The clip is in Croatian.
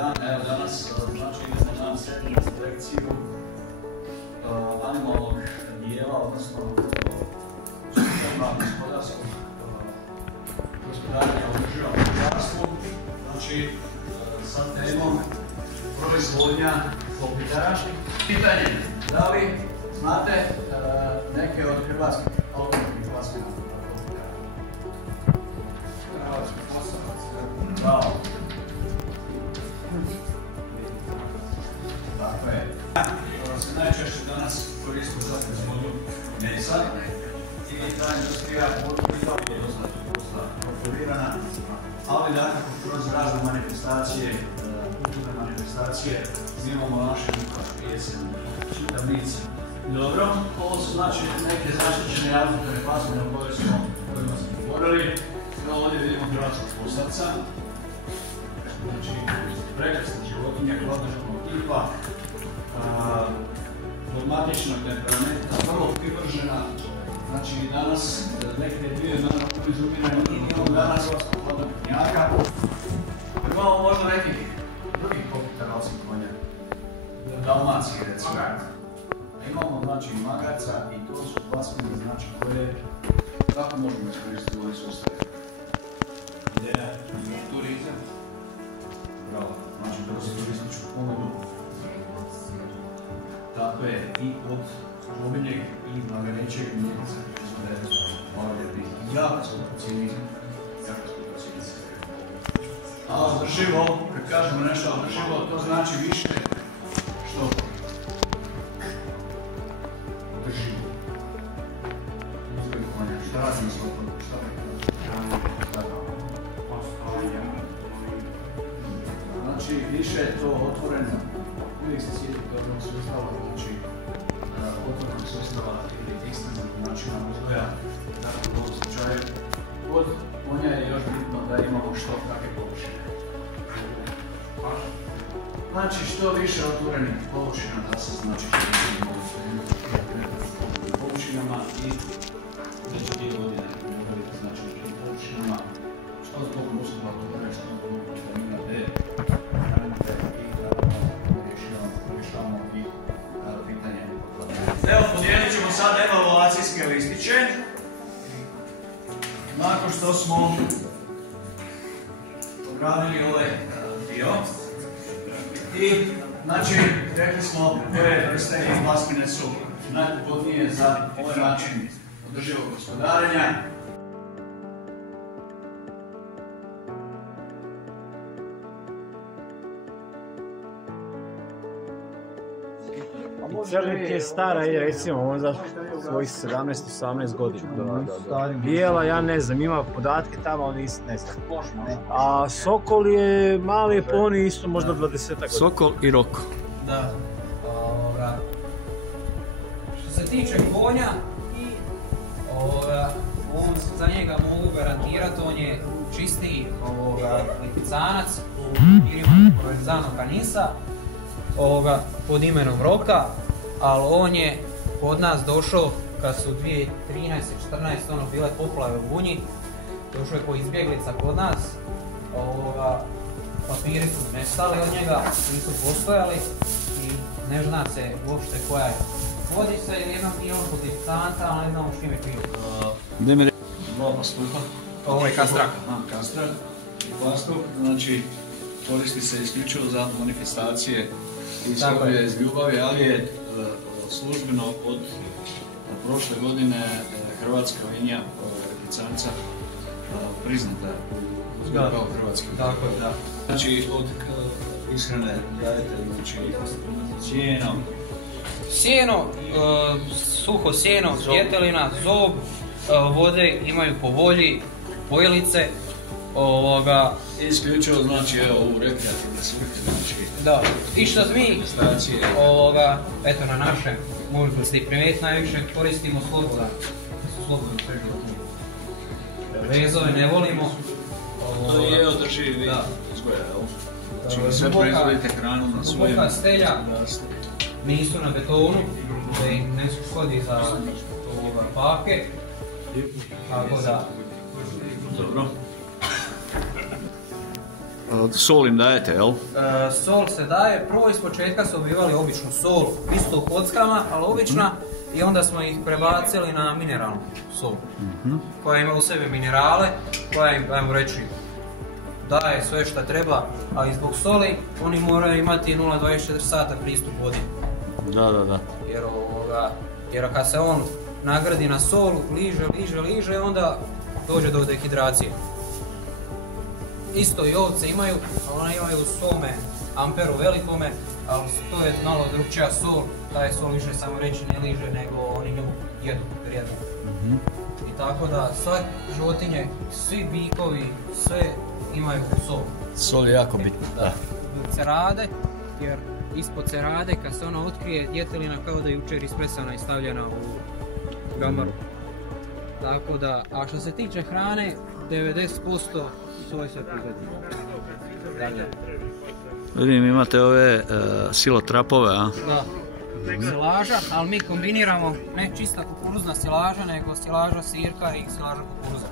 Evo danas znači idemo na sedmu selekciju animalnog dijela, odnosno sustava gospodarskog gospodarenja održivom gospodarstvu. Znači sa temom proizvodnja kopitara. Pitanje, da li znate neke od hrvatskih automobilnih plasmina kopitara? Hrvatski posavac. Bravo. Tako je. To se najčešće danas koristi za proizvodnju mesa i ta industrija je dosta profilirana, ali dakako kroz razne manifestacije, kulturne manifestacije, imamo naše jesen, čitavnice. Dobro, ovo su znači neke zaštićene autohtone plasmine o kojima smo govorili. Ovdje vidimo hrvatskog posavca. Znači, prekrasna životinja hladnoživnog tipa, dogmatičnog temperamenta, vrlo privržena. Znači, danas neke dvije naravno izumiraju i imamo danas hladnog knjaka. Imamo možda nekih drugih kopitara osim konja. Dalmacije, recimo. Imamo znači magarca i to su plasmine znači koje kako možemo iskoristiti u ovoj sustavi. Ideja, turizam. Bravo, znači brzo turističku ponudu. Tako je i od obiljeg i magarećeg mjenica izvode ovdje jako skupo cijeni. A održivo, kad kažemo nešto održivo, to znači više što održivo. Uzgoj konja, šta radimo s ovom? Šta radimo? Znači, više je to otvoreno. Uvijek se sjetite dobrog sustava, znači otvorenog sustava ili ekstenzivnog načina uzgoja. Dakle, u ovom slučaju, kod konja je još bitno da imamo što kakve površine. Znači, što više otvorenih površina da se znači želimo površinama i neće dio godine govoriti znači površinama, što zbog muskulature, što zbog vitamina D, hranite i rješavamo i pitanje. Evo, podijelit ćemo sad evaluacijske listiće. Nakon što smo odradili ovaj dio i znači rekli smo koje vrste plasmine su najpogodnije za ovaj način održivog gospodarenja. Crnik je stara i recimo možda svojih 17-18 godina. Bijela, ja ne znam, ima podatke tamo, ali ne znam. A Sokol je mali je poni isto možda 20 godina. Sokol i Roko. Da. Što se tiče konja, on za njega mogu garantirati, on je čistiji liticanac u firmi Provenzano Canisa pod imenom Roka, ali on je kod nas došao kad su 2013-14 bile poplave u Gunji, došao je ko izbjeglica kod nas, papiri su nestali od njega, nisu postojali i ne zna se uopšte koja je. Vodi se jednom i on kod licanca, ali ne znamo s čime piše. Dva pastuha. Ovo je kastrak. Kastrak i pastuh, znači koristi se isključivo za manifestacije i svoje iz ljubavi, ali je službeno od prošle godine hrvatska linija licanca priznata kao hrvatski. Tako je, da. Znači od ishrane dajete, znači sjeno. Sjeno, suho sjeno, djetelina, zob, vode imaju po volji, pojelice. Isključivo znači evo ovu rekreativne svrhe, znači da, i što mi eto na našem, možete se i primijetiti, najviše koristimo slobodno sve životinje. Vezove ne volimo. To je održivi uzgoja, jel? Znači sve proizvodite hranu na svojem. Duboka stelja, nisu na betonu, da im ne škodi za pake, tako da. Dobro. Sol im dajete, jel? Sol se daje, prvo iz početka su dobivali običnu sol, isto u kockama, ali obična, i onda smo ih prebacili na mineralnu sol, koja ima u sebi minerale, koja im, ajmo reći, daje sve što treba, ali zbog soli oni moraju imati 0,24 sata pristup vodi. Da. Jer kad se on nagradi na sol, liže, onda dođe do dehidracije. Isto i ovce imaju, ali one imaju u svome amperu velikome, ali to je malo drugčija sol, taj sol više samo reći ne liže, nego oni nju jedu, vrijedno. I tako da sve životinje, svi bikovi, sve imaju sol. Sol je jako bitna. Da. Cerade, jer ispod cerade kad se ona otkrije, djetelina kao da je jučer ispresana i stavljena u gamaru. Tako da, a što se tiče hrane, 90% svoj sve proizvodi. Vidim, imate ove silotrapove, a? Da, silaža, ali mi kombiniramo ne čista kukuruzna silaža, nego silaža sirka i silaža kukuruza.